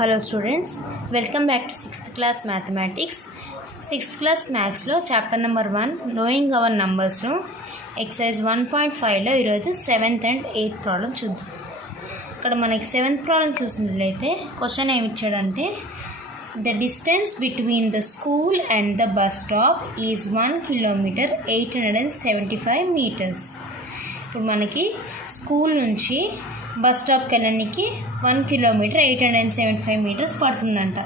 Hello students, welcome back to 6th class mathematics. 6th class maths lo chapter number 1 knowing our numbers lo exercise 1.5 లో ఈరోజు 7th and 8th problem చూద్దాం. ఇక్కడ మనకి 7th problem చూసినట్లయితే question ఏమి ఇచ్చాడంటే the distance between the school and the bus stop is 1 kilometer 875 meters. ఇప్పుడు మనకి స్కూల్ నుంచి బస్ స్టాప్కి వెళ్ళడానికి 1 కిలోమీటర్ 875 meters పడుతుందంట.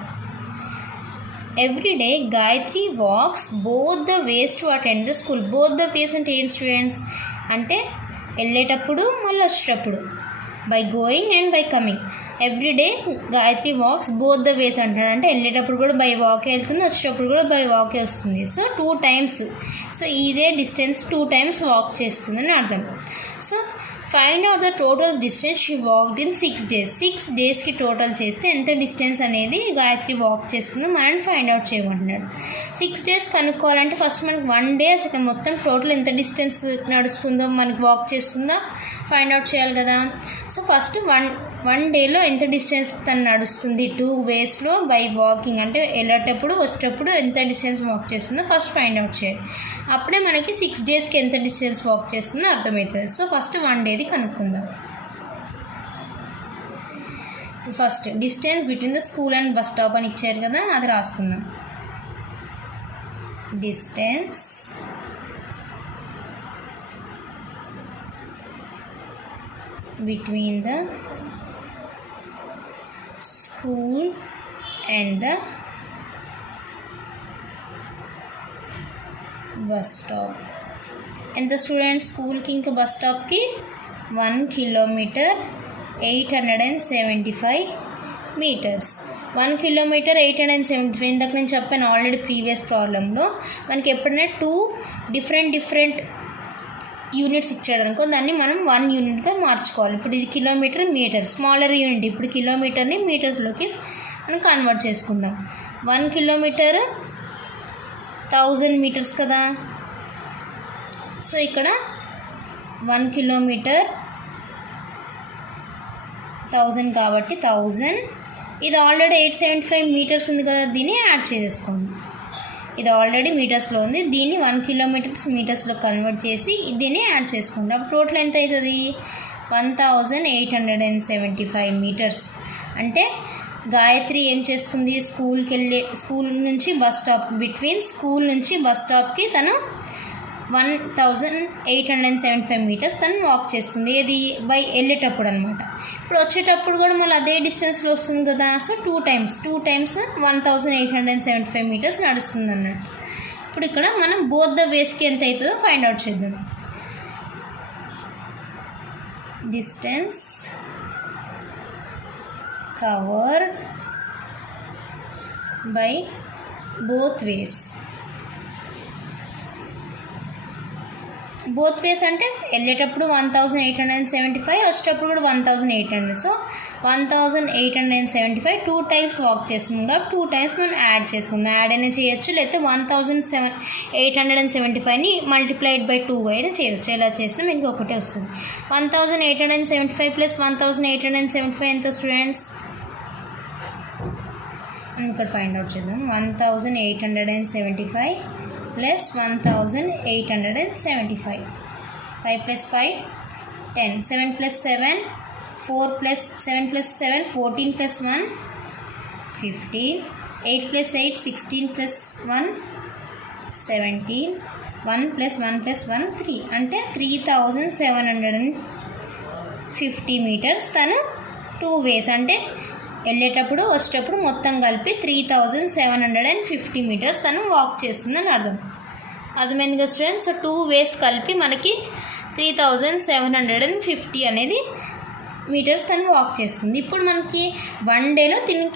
Everyday Gayatri walks both the ways to attend the school. Both the ways అంటే ఏం స్టూడెంట్స్ అంటే వెళ్ళేటప్పుడు మళ్ళీ వచ్చేటప్పుడు, by going and by coming. Everyday Gayatri walks both the ways అంటాడు, అంటే వెళ్ళేటప్పుడు కూడా బై వాకే వెళ్తుంది, వచ్చేటప్పుడు కూడా బై వాకే వస్తుంది. సో 2 times, సో ఇదే డిస్టెన్స్ 2 times వాక్ చేస్తుందని అర్థం. So find out the total distance she walked in 6 days. 6 daysకి టోటల్ చేస్తే ఎంత డిస్టెన్స్ అనేది గాయత్రి వాక్ చేస్తుందో మనం ఫైండ్ అవుట్ చేయమంటున్నాడు. 6 days కనుక్కోవాలంటే ఫస్ట్ మనకి 1 day అసలు మొత్తం టోటల్ ఎంత డిస్టెన్స్ నడుస్తుందో మనకి వాక్ చేస్తుందో ఫైండ్ అవుట్ చేయాలి కదా. సో ఫస్ట్ వన్ డేలో ఎంత డిస్టెన్స్ తను నడుస్తుంది 2 waysలో బై వాకింగ్, అంటే వెళ్ళేటప్పుడు వచ్చేటప్పుడు ఎంత డిస్టెన్స్ వాక్ చేస్తుందో ఫస్ట్ ఫైండ్ అవుట్ చేయాలి. అప్పుడే మనకి 6 daysకి ఎంత డిస్టెన్స్ వాక్ చేస్తుందో అర్థమవుతుంది. సో ఫస్ట్ 1 day కనుక్కుందాం. First distance between the school and bus stop అని ఇచ్చారు కదా, అది రాసుకుందాం. Distance between the school and the bus stop. ఎంత స్టూడెంట్స్? స్కూల్కి ఇంకా బస్ స్టాప్కి 1 kilometer 875 meters. 1 kilometer 875. ఇందాక నేను చెప్పాను ఆల్రెడీ ప్రీవియస్ ప్రాబ్లంలో, మనకి ఎప్పుడైనా 2 డిఫరెంట్ యూనిట్స్ ఇచ్చాడు అనుకో, దాన్ని మనం 1 unitగా మార్చుకోవాలి. ఇప్పుడు ఇది కిలోమీటర్ మీటర్, స్మాలర్ యూనిట్. ఇప్పుడు కిలోమీటర్ని మీటర్స్లోకి మనం కన్వర్ట్ చేసుకుందాం. 1 kilometer 1000 meters కదా. సో ఇక్కడ 1 kilometer 1000 కాబట్టి 1000. ఇది ఆల్రెడీ 875 meters ఉంది కదా, దీన్ని యాడ్ చేసేసుకోండి. ఇది ఆల్రెడీ మీటర్స్లో ఉంది, దీన్ని 1 kilometer మీటర్స్లో కన్వర్ట్ చేసి దీన్ని యాడ్ చేసుకోండి. అప్పుడు టోటల్ ఎంత అవుతుంది? 1875 meters. అంటే గాయత్రి ఏం చేస్తుంది? స్కూల్ నుంచి బస్ స్టాప్, బిట్వీన్ స్కూల్ నుంచి బస్ స్టాప్కి తను 1875 meters తను వాక్ చేస్తుంది. ఏది? బై వెళ్ళేటప్పుడు అనమాట. ఇప్పుడు వచ్చేటప్పుడు కూడా మళ్ళీ అదే డిస్టెన్స్లో వస్తుంది కదా. సో 2 times 1875 meters నడుస్తుంది అన్నట్టు. ఇప్పుడు ఇక్కడ మనం బోత్ ద వేస్కి ఎంత అవుతుందో ఫైండ్ అవుట్ చేద్దాం. Distance covered by both ways. Both ways అంటే వెళ్ళేటప్పుడు 1875, వచ్చేటప్పుడు కూడా 1800. సో 1875 2 times వాక్ చేస్తుంది కాబట్టి 2 times మనం యాడ్ చేసుకుందాం. యాడ్ అయినా చేయొచ్చు, లేకపోతే 1875ని మల్టిప్లైడ్ బై 2 అయినా చేయవచ్చు. ఎలా చేసినా మీకు ఒకటే వస్తుంది. 1875 ప్లస్ 1875 ఎంత స్టూడెంట్స్? మనం ఇక్కడ ఫైండ్ అవుట్ చేద్దాం. 1875 plus 1875. 5 plus 5 10. 7 plus 7 4 plus 7 plus 7 14 plus 1 15. 8 plus 8 16 plus 1 17. 1 plus 1 plus 1 3. అంటే 3750 meters తను 2 ways, అంటే వెళ్ళేటప్పుడు వచ్చేటప్పుడు మొత్తం కలిపి 3750 meters తను వాక్ చేస్తుందని అర్థమైంది కదా స్టూడెంట్స్. సో 2 ways కలిపి మనకి 3750 అనేది మీటర్స్ తను వాక్ చేస్తుంది. ఇప్పుడు మనకి 1 dayలో తిను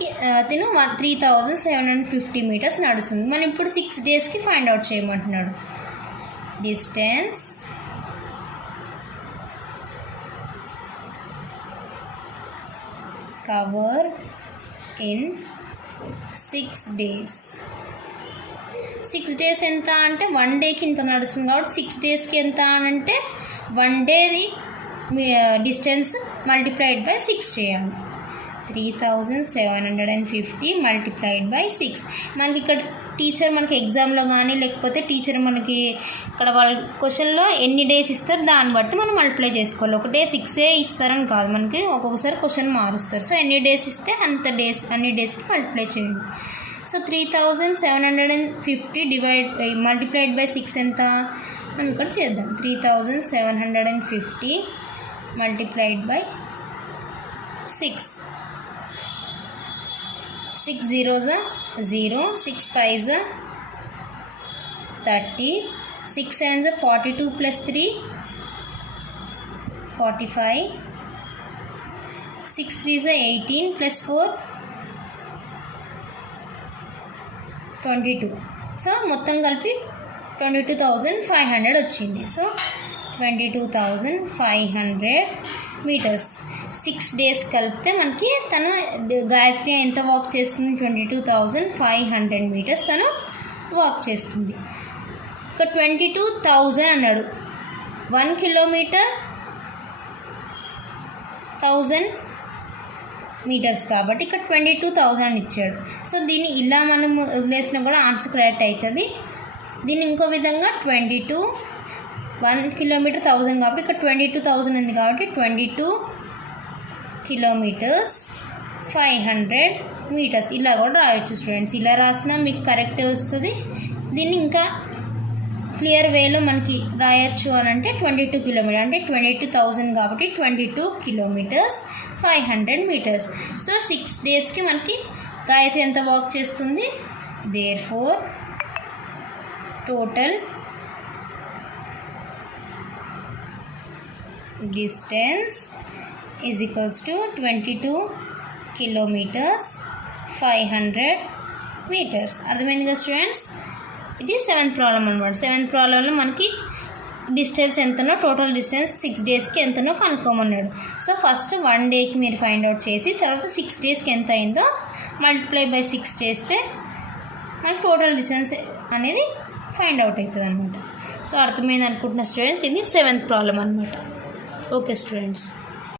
3750 meters నడుస్తుంది. మనం ఇప్పుడు 6 daysకి ఫైండ్ అవుట్ చేయమంటున్నాడు. Distance cover in 6 days. 6 days ఎంత అంటే 1 dayకి ఇంత నడుస్తుంది కాబట్టి 6 daysకి ఎంత అంటే 1 day డిస్టెన్స్ మల్టిప్లైడ్ బై 6 చేయాలి. 3750 మల్టిప్లైడ్ బై 6. మనకి ఇక్కడ టీచర్ మనకి ఎగ్జామ్లో కానీ లేకపోతే టీచర్ మనకి ఇక్కడ వాళ్ళ క్వశ్చన్లో ఎన్ని డేస్ ఇస్తారు దాన్ని బట్టి మనం మల్టిప్లై చేసుకోవాలి. ఒక డే 6 ఇస్తారని కాదు, మనకి ఒక్కొక్కసారి క్వశ్చన్ మారుస్తారు. సో ఎన్ని డేస్ ఇస్తే అంత డేస్, అన్ని డేస్కి మల్టిప్లై చేయండి. సో 3750 మల్టిప్లైడ్ బై 6 ఎంత మనం ఇక్కడ చేద్దాం. 3750 multiplied by 6. 6 zeros are 0, 6 5s are 30, 6 7s are 42 plus 3 45, 6 3s are 18 plus 4 22. So మొత్తం కలిపి 22,500 వచ్చింది. So 22,500 metres. 6 days కలిపితే మనకి తను గాయత్రి ఎంత వాక్ చేస్తుంది? 22,500 మీటర్స్ తను వాక్ చేస్తుంది. ఇక 22,000 అన్నాడు. 1 కిలోమీటర్ 1000 మీటర్స్ కాబట్టి ఇక్కడ 22,000 ఇచ్చాడు. సో దీన్ని ఇలా మనం వదిలేసినా కూడా ఆన్సర్ కరెక్ట్ అవుతుంది. దీన్ని ఇంకో విధంగా 1 కిలోమీటర్ 1000 కాబట్టి ఇక్కడ 22,000 ఉంది కాబట్టి 22 కిలోమీటర్స్ 500 మీటర్స్ ఇలా కూడా రాయొచ్చు స్టూడెంట్స్. ఇలా రాసినా మీకు కరెక్ట్ వస్తుంది. దీన్ని ఇంకా క్లియర్ వేలో మనకి రాయొచ్చు అని అంటే 22 కిలోమీటర్ అంటే 22,000 కాబట్టి 22 కిలోమీటర్స్ 500 మీటర్స్. సో 6 డేస్కి మనకి గాయత్రి ఎంత వాక్ చేస్తుంది? Therefore total distance is equals to 22 kilometers 500 meters. అర్థమైంది కదా స్టూడెంట్స్? ఇది 7th ప్రాబ్లం అనమాట. 7th ప్రాబ్లంలో మనకి డిస్టెన్స్ ఎంతనో, టోటల్ డిస్టెన్స్ 6 డేస్కి ఎంతనో కనుక్కోమన్నాడు. సో ఫస్ట్ 1 డేకి మీరు ఫైండ్ అవుట్ చేసి తర్వాత 6 డేస్కి ఎంత అయిందో మల్టిప్లై బై 6 చేస్తే మనకి టోటల్ డిస్టెన్స్ అనేది ఫైండ్ అవుట్ అవుతుంది అనమాట. సో అర్థమైంది అనుకుంటున్న స్టూడెంట్స్, ఇది 7th ప్రాబ్లం అనమాట. Okay students.